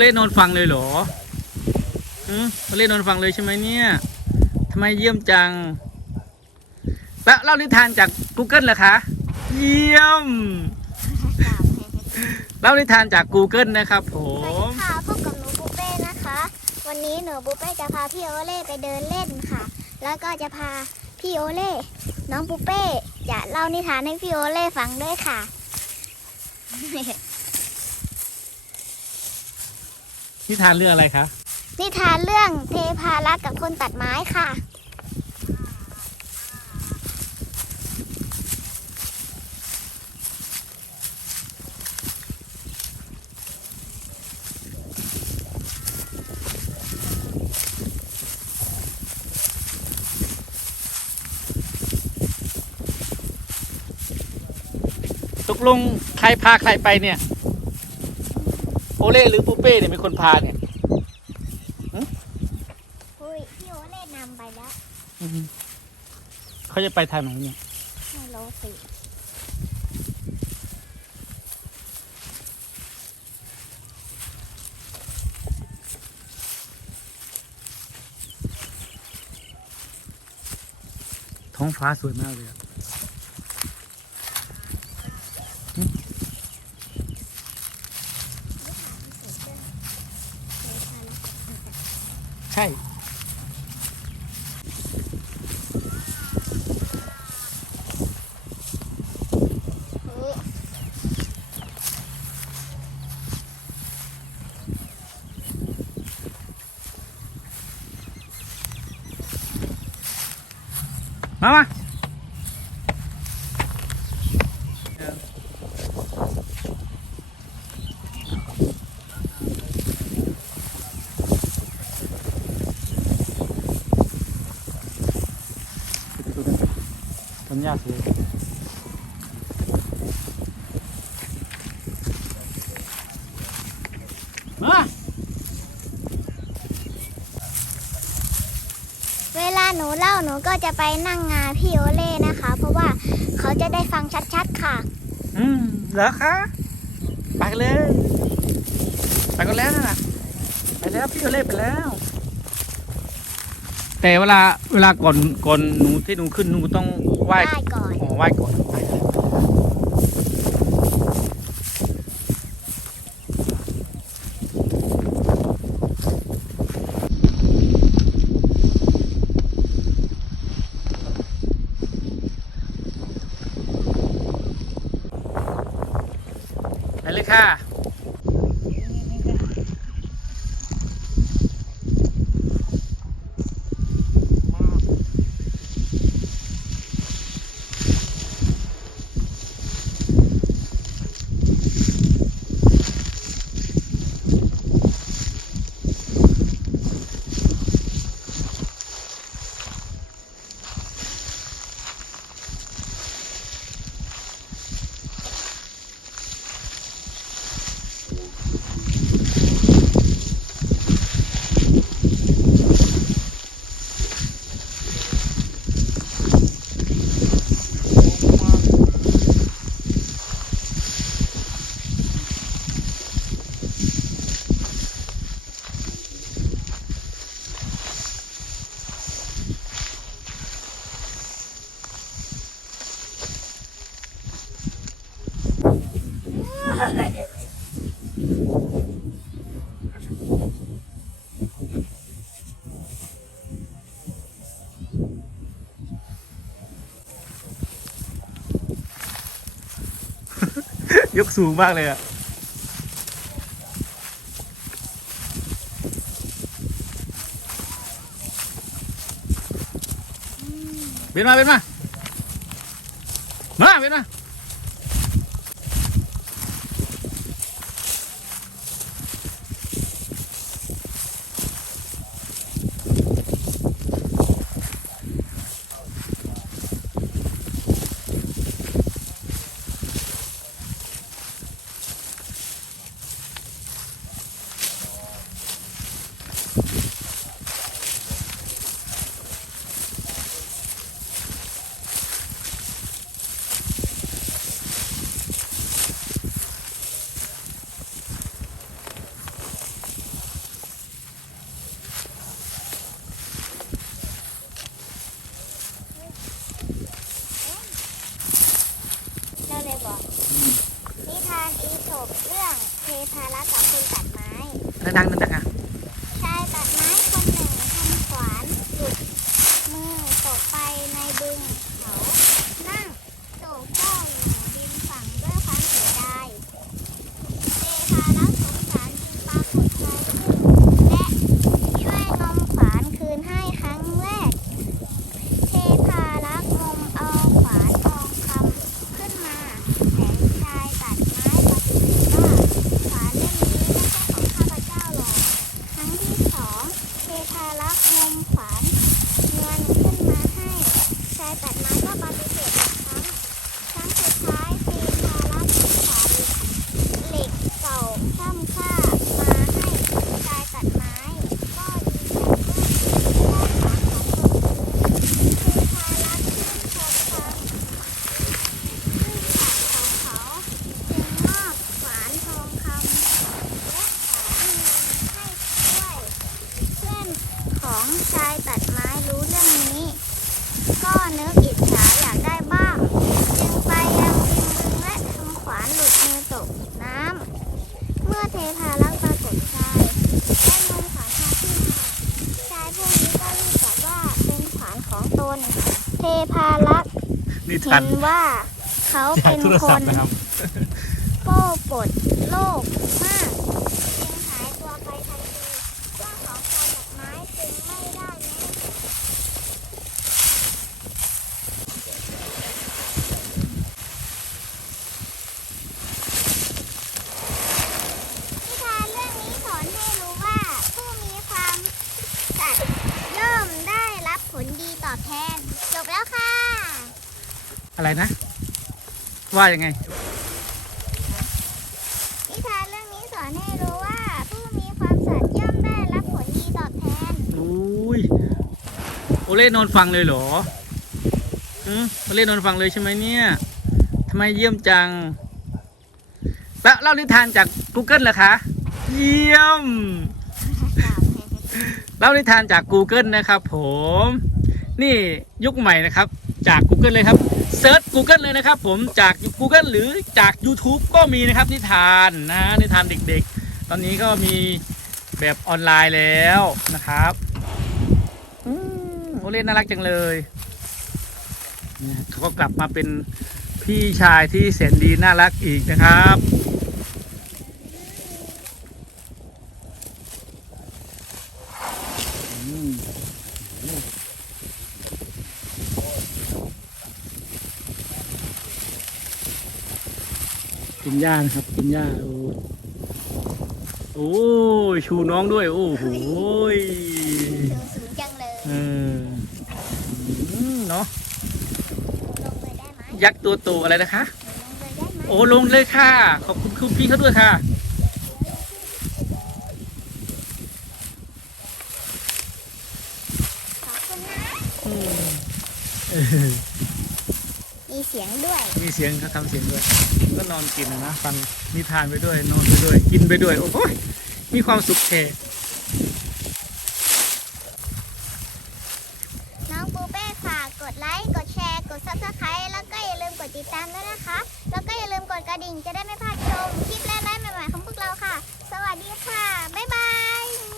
เล่นอนฟังเลยเหรออืมโอเล่นอนฟังเลยใช่ไหมเนี่ยทำไมเยี่ยมจังแล้วเล่านิทานจาก Google เหรอคะ เยี่ยม เล่านิทานจาก Google นะครับผสวัสม ดีค่ะพบกับหนูปูเป้นะคะ วันนี้หนูปูเป้จะพาพี่โอเล่ไปเดินเล่นค่ะ แล้วก็จะพาพี่โอเล่น้องปูเป้จะเล่านิทานให้พี่โอเล่ฟังด้วยค่ะ นิทานเรื่องอะไรคะนิทานเรื่องเทพารักษ์กับคนตัดไม้ค่ะ ตกลงใครพาใครไปเนี่ย โอเล่หรือปูเป้เนี่ยเป็นคนพาเนี่ยอุ้ยพี่โอเล่นำไปแล้วอืมเขาจะไปทางไหนเนี่ยไม่รู้สิท้องฟ้าสวยมากเลยอะ มามาต้น หญ้าสวยมาเวลาหนูเล่าหนูก็จะไปนั่งงาพี่โอเล่นะคะ เพราะว่าเขาจะได้ฟังชัดๆค่ะ อืมเหรอคะไปกันเลยไปกันแล้วนะไปแล้วพี่โอเล่ไปแล้ว แต่เวลาเวลาก่อนก่อนหนูที่หนูขึ้นหนูต้องไหว้ได้ก่อน อ๋อไหว้ก่อน ไป ยไปเลยค่ะยกสูงมากเลยอะเบนมาเบนมา มาเบนมา ยบอกนิทานอีสบเรื่องเทพารักษ์กับคนตัดไม้ดังๆดังๆอะชายตัดไม้คนหนึ่งทำขวานหลุดมือตกไปในบึง ก็นึกอิจฉาอยากได้บ้าง จึงไปยังริมบึงและทำขวานหลุดมือตกน้ำ เมื่อเทพารักษ์ปรากฏชายได้เงินขวานทองขึ้นมาชายผู้นี้ก็รีบบอกว่าเป็นขวานของตน เทพารักษ์นี่เห็นนว่าเขาจากเป็นโทรคศัพน ท์นะครับโก้ปลดโลกมาก จึงหายตัวไปทันทีเจ้าของชายตัดไม้จึงไม่ได้แม้นิทานเรื่องนี้สอนให้รู้ว่า ผู้มีความสัตย์ย่อมได้รับผลดีตอบแทน จบแล้วค่ะ อะไรนะ ว่ายังไง นิทานเรื่องนี้สอนให้รู้ว่า ผู้มีความสัตย์ย่อมได้รับผลดีตอบแทน อุ้ยโอเล่นอนฟังเลยเหรออืมโอเล่นอนฟังเลยใช่ไหมเนี่ยทำไมเยี่ยมจังแล้วเล่านิทานจาก Google เหรอคะ เยี่ยม เล่านิทานจาก Google นะครับผม นี่ยุคใหม่นะครับ จาก Google เลยครับเซิร์ช Google เลยนะครับผมจาก Google หรือจาก YouTube ก็มีนะครับนิทานนะนิทานเด็กๆ ตอนนี้ก็มีแบบออนไลน์แล้วนะครับอโอเล่นน่ารักจังเลยเนี่ยเขาก็กลับมาเป็นพี่ชายที่แสนดีน่ารักอีกนะครับอืม กินหญ้านะครับ กินหญ้าโอ้โอ้ยชูน้องด้วย โอ้โหยสูงจังเลยเอออืมเนาะลงเลยได้ไหมยักษ์ตัวโตอะไรนะคะ ลงเลยได้ไหมโอ้ลงเลยค่ะ ขอบคุณคุณพี่เขาด้วยค่ะขอบคุณนะอืมเออมี เสียงด้วย มีเสียงเขาทำเสียงด้วย ก็นอนกินนะนะ ฟังนิทานไปด้วย นอนไปด้วย กินไปด้วย โอ้ยมีความสุขแท้น้องปูเป้ฝากกดไลค์ กดแชร์ กด subscribe แล้วก็อย่าลืมกดติดตามด้วยนะคะ แล้วก็อย่าลืมกดกระดิ่งจะได้ไม่พลาดชมคลิปแรกๆใหม่ๆของพวกเราค่ะ สวัสดีค่ะ บ๊ายบาย